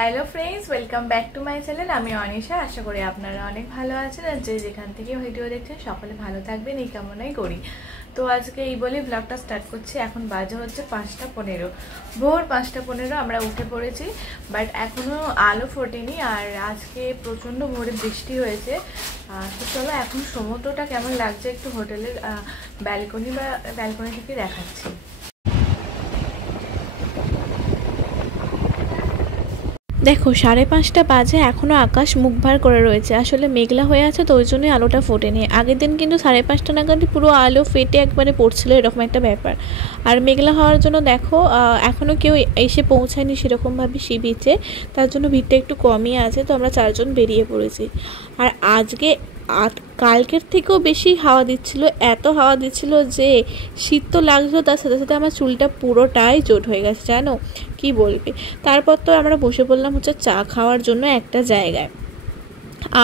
Hello friends, welcome back to my channel. আমি অনিশা। আশা করি আপনারা অনেক ভালো আছেন আর যে যেখান থেকে ভিডিও দেখছেন সকলে ভালো থাকবেন এই কামনাই করি। তো আজকে এই বলে ব্লগটা স্টার্ট করছি। এখন বাজে হচ্ছে 5:15, ভোর 5:15 আমরা উঠে পড়েছি, বাট এখনও আলো ফোটেনি আর আজকে প্রচণ্ড ভোরে বৃষ্টি হয়েছে। তো চলো এখন সমুদ্রটা কেমন লাগছে একটু হোটেলের ব্যালকনি থেকে দেখাচ্ছি। দেখো 5:30 বাজে, এখনও আকাশ মুখভার করে রয়েছে। আসলে মেঘলা হয়ে আছে তো ওই জন্যই আলোটা ফোটেনি। আগের দিন কিন্তু 5:30 নাগাদই পুরো আলো ফেটে একবারে পড়ছিল, এরকম একটা ব্যাপার। আর মেঘলা হওয়ার জন্য দেখো এখনও কেউ এসে পৌঁছায়নি সেরকমভাবে সি বিচে, তার জন্য ভিড়টা একটু কমই আছে। তো আমরা 4 জন বেরিয়ে পড়েছি। আর আজকে কালকের থেকেও বেশি হাওয়া দিচ্ছিল, এত হাওয়া দিচ্ছিল যে শীত তো লাগছিল, তার সাথে সাথে আমার চুলটা পুরোটাই জোট হয়ে গেছে, জানো কি বলবে। তারপর তো আমরা বসে পড়লাম হচ্ছে চা খাওয়ার জন্য একটা জায়গায়।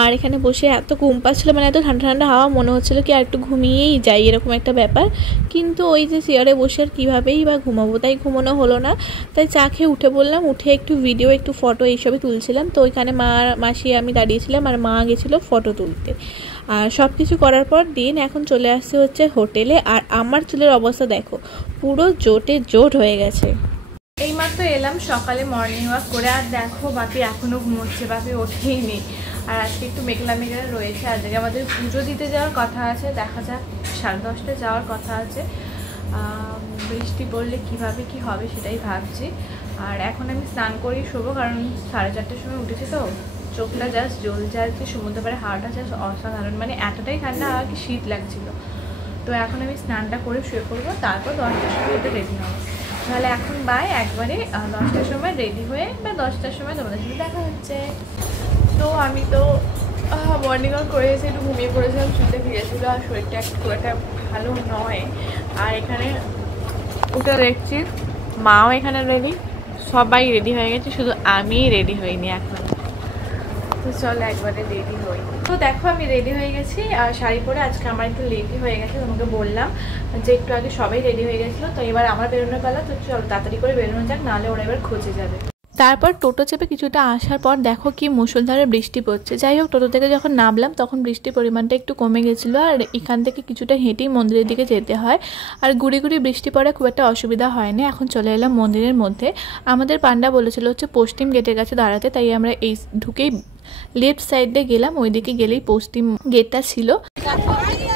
আর এখানে বসে এত ঘুম পাচ্ছিলো, মানে এত ঠান্ডা ঠান্ডা হাওয়া, মনে হচ্ছিলো কি আর একটু ঘুমিয়েই যাই এরকম একটা ব্যাপার। কিন্তু ওই যে চেয়ারে বসে আর কীভাবেই বা ঘুমাবো, তাই ঘুমানো হলো না। তাই চা খেয়ে উঠে বললাম, উঠে একটু ভিডিও একটু ফটো এইসবই তুলছিলাম। তো ওইখানে মাসি আমি দাঁড়িয়েছিলাম আর মা গেছিলো ফটো তুলতে। আর সব কিছু করার পর এখন চলে আসছে হচ্ছে হোটেলে। আর আমার চুলের অবস্থা দেখো, পুরো জোট হয়ে গেছে। এইমাত্র এলাম সকালে মর্নিং ওয়াক করে, আর দেখো বাপি এখনও ঘুমোচ্ছে, বাপি ওঠেই নেই। আর আজকে একটু মেঘলা মেঘলা রয়েছে। আজকে আমাদের পুজো দিতে যাওয়ার কথা আছে, দেখা যাক 10:30 যাওয়ার কথা আছে। বৃষ্টি পড়লে কীভাবে কি হবে সেটাই ভাবছি। আর এখন আমি স্নান করেই শোবো, কারণ 4:30টার সময় উঠেছি তো চোখটা জাস্ট জ্বলছে। আর কি সমুদ্র পাড়ে হাওয়াটা জাস্ট অসাধারণ, মানে এতটাই ঠান্ডা আর কি শীত লাগছিল। তো এখন আমি স্নানটা করে শুয়ে পড়বো, তারপর 10টার সময় উঠে রেডি হবো। তাহলে এখন একবারে 10টার সময় রেডি হয়ে বা 10টার সময় তোমাদের সাথে দেখা হচ্ছে। তো আমি তো মর্নিং ওয়াক করে এসে একটু ঘুমিয়ে পড়েছিলাম, শুতে ফিরেছিল আর শরীরটা খুব একটা ভালো নয়। আর এখানে উঠে দেখছি মাও এখানে রেডি, সবাই রেডি হয়ে গেছে, শুধু আমিই রেডি হইনি এখন। তো চলো একবারে রেডি হই। তো দেখো আমি রেডি হয়ে গেছি আর শাড়ি পরে। আজকে আমার একটু লেটই হয়ে গেছে, তোমাকে বললাম যে একটু আগে সবাই রেডি হয়ে গেছিলো। তো এবার আমার বেরোনোর পালা, তো চলো তাড়াতাড়ি করে বেরোনো যাক, নাহলে ওরা এবার খোঁজে যাবে। তারপর টোটো চেপে কিছুটা আসার পর দেখো কি মুষলধারে বৃষ্টি পড়ছে। যাই হোক, টোটো থেকে যখন নামলাম তখন বৃষ্টির পরিমাণটা একটু কমে গেছিলো। আর এখান থেকে কিছুটা হেঁটেই মন্দিরের দিকে যেতে হয়। আর গুড়ি বৃষ্টি পড়ে খুব একটা অসুবিধা হয়নি। এখন চলে এলাম মন্দিরের মধ্যে। আমাদের পান্ডা বলেছিল হচ্ছে পশ্চিম গেটের কাছে দাঁড়াতে, তাই আমরা এই ঢুকেই লেফট সাইডে গেলাম। ওইদিকে গেলেই পশ্চিম গেটটা ছিল।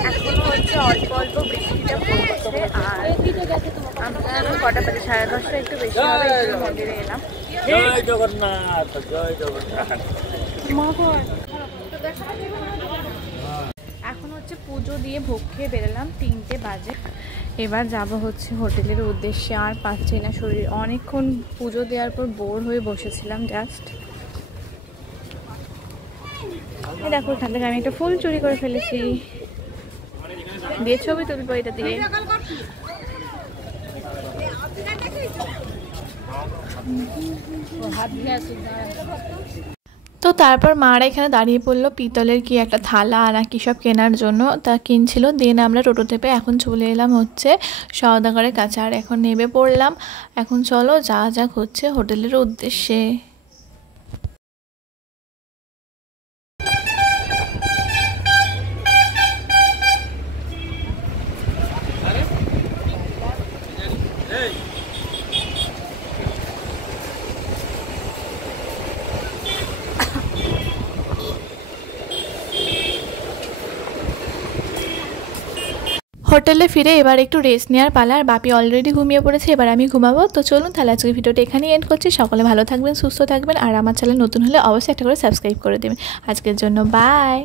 এখন হচ্ছে অল্প অল্প বৃষ্টিটা পড়ছে। আর আমরা কটা বাজে, 10:30 একটু বেশি হবে, মন্দিরে এলাম। জয় জগন্নাথ, জয় জগন্নাথ। এখন হচ্ছে পুজো দিয়ে ভোগ খেয়ে বেরোলাম, 3টে বাজে। এবার যাব হচ্ছে হোটেলের উদ্দেশ্যে। আর পাচ্ছি না শরীর, অনেকক্ষণ পুজো দেওয়ার পর বোর হয়ে বসেছিলাম জাস্ট। দেখো এখান থেকে আমি একটা ফুল চুরি করে ফেলেছি, দিয়ে ছবি তুলবো এটা দিয়ে। তো তারপর মারা এখানে দাঁড়িয়ে পড়লো পিতলের কি একটা থালা আর কি সব কেনার জন্য, তা কিনছিল। আমরা টোটো চেপে এখন চলে এলাম হচ্ছে সওদাগরের কাছে। আর এখন নেমে পড়লাম। এখন চলো যাক হচ্ছে হোটেলের উদ্দেশ্যে। হোটেলে ফিরে এবার একটু রেস্ট নেওয়ার পালা। আর বাপি অলরেডি ঘুমিয়ে পড়েছে, এবার আমি ঘুমাবো। তো চলুন তাহলে আজকের ভিডিওটা এখানেই এন্ড করছি। সকলে ভালো থাকবেন, সুস্থ থাকবেন। আর আমার চ্যানেল নতুন হলে অবশ্যই একটা করে সাবস্ক্রাইব করে দেবেন। আজকের জন্য বাই।